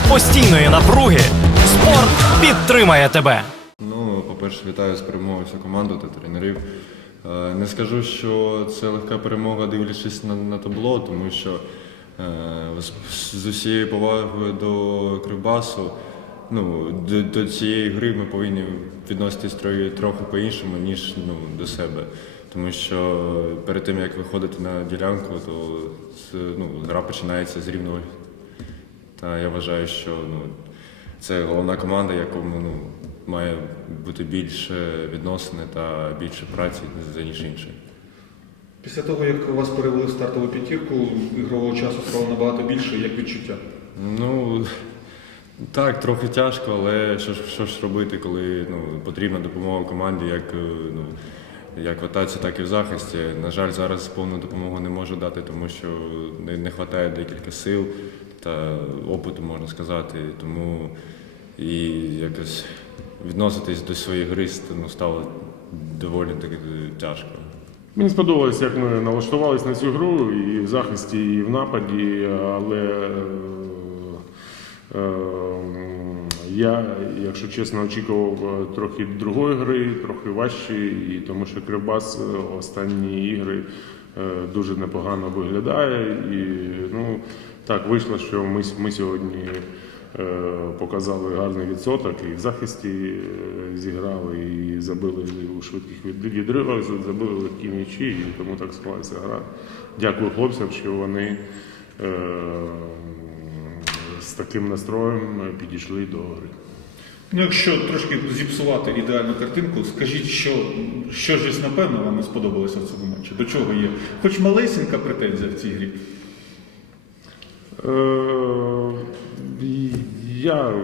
серед постійної напруги спорт підтримає тебе. Ну, по-перше, вітаю з перемогою всю команду та тренерів. Е, Не скажу, що це легка перемога, дивлячись на, на табло, тому що е, з, усією повагою до Кривбасу, ну, до, до цієї гри ми повинні відноситись трохи по-іншому, ніж ну, до себе. Тому що перед тим, як виходити на ділянку, то ну, гра починається з рівного та я вважаю, що ну, це головна команда, якому ну, має бути більше відносини та більше праці за ніж інше. Після того, як вас перевели в стартову п'ятірку, ігрового часу стало набагато більше, як відчуття. Ну так, трохи тяжко, але що ж, що ж робити, коли ну, потрібна допомога команді, як, е, ну, як в атаці, так і в захисті. На жаль, зараз повну допомогу не можу дати, тому що не, не вистачає декілька сил та опиту, можна сказати. Тому і якось відноситись до своєї гри ну, стало доволі таки тяжко. Мені сподобалось, як ми налаштувалися на цю гру і в захисті, і в нападі, але е, е, я, якщо чесно, очікував е, трохи другої гри, трохи важчі, і тому що Кривбас е, останні ігри дуже непогано виглядає. І ну, так вийшло, що ми, ми сьогодні е, показали гарний відсоток і в захисті е, зіграли, і забили у швидких від- відривах, забили легкі м'ячі, і тому так склалася гра. Дякую хлопцям, що вони е, з таким настроєм підійшли до гри. Ну, якщо трошки зіпсувати ідеальну картинку, скажіть, що, що ж напевно вам не сподобалося в цьому матчі? До чого є? Хоч малесенька претензія в цій грі. Е, Я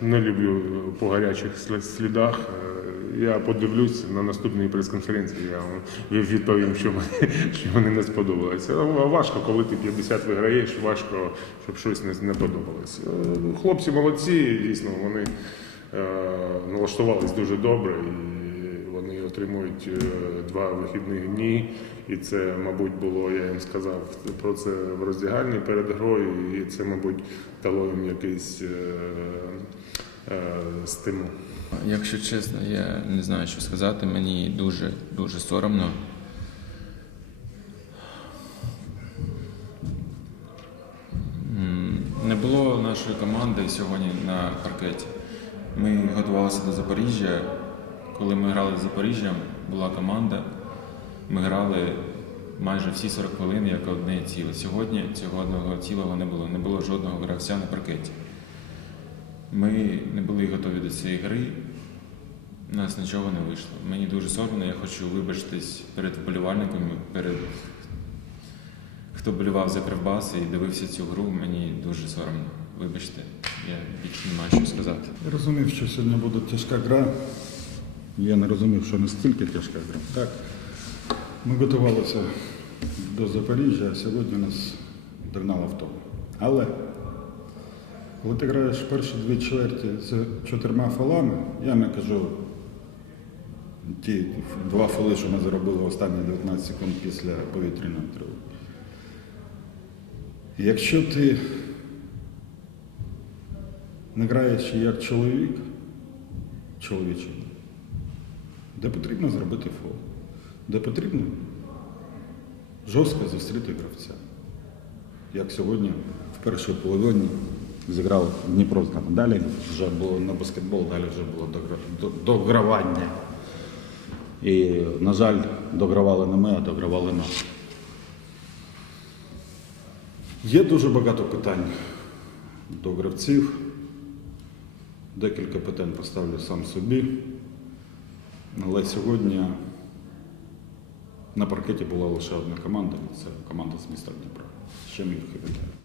не люблю по гарячих слідах. Е, Я подивлюсь на наступній прес-конференції. Я вам відповім, що мені, що мені не сподобалося. Важко, коли ти 50 виграєш, важко, щоб щось не, подобалось. Е, Хлопці молодці, дійсно, вони налаштувались дуже добре. І вони отримують е, два вихідних дні. І це, мабуть, було, я їм сказав про це в роздягальні перед грою, і це, мабуть, дало їм якийсь е, е, стимул. Якщо чесно, я не знаю, що сказати. Мені дуже дуже соромно. Не було нашої команди сьогодні на паркеті. Ми готувалися до Запоріжжя. Коли ми грали з Запоріжжям, була команда. Ми грали майже всі 40 хвилин як одне ціле. Сьогодні цього одного цілого не було. Не було жодного гравця на паркеті. Ми не були готові до цієї гри. У нас нічого не вийшло. Мені дуже соромно, я хочу вибачитись перед вболівальниками, перед хто болював за Кривбас і дивився цю гру. Мені дуже соромно. Вибачте, я більше не маю що сказати. Я розумів, що сьогодні буде тяжка гра. Я не розумів, що настільки тяжка гра. Так. Ми готувалися до Запоріжжя, а сьогодні нас догнало в тому. Але коли ти граєш перші дві чверті з чотирма фолами, я не кажу ті два фоли, що ми заробили останні 19 секунд після повітряної тривоги. Якщо ти не граєш як чоловік, чоловічий, де потрібно зробити фол, де потрібно жорстко зустріти гравця. Як сьогодні в першій половині зіграв Дніпро з. Далі вже було на баскетбол, далі вже було догравання. І, на жаль, догравали не ми, а догравали нас. Є дуже багато питань до гравців. Декілька питань поставлю сам собі. Але сьогодні на паркеті була лише одна команда, це команда з міста Дніпра. Ще мій вихідний.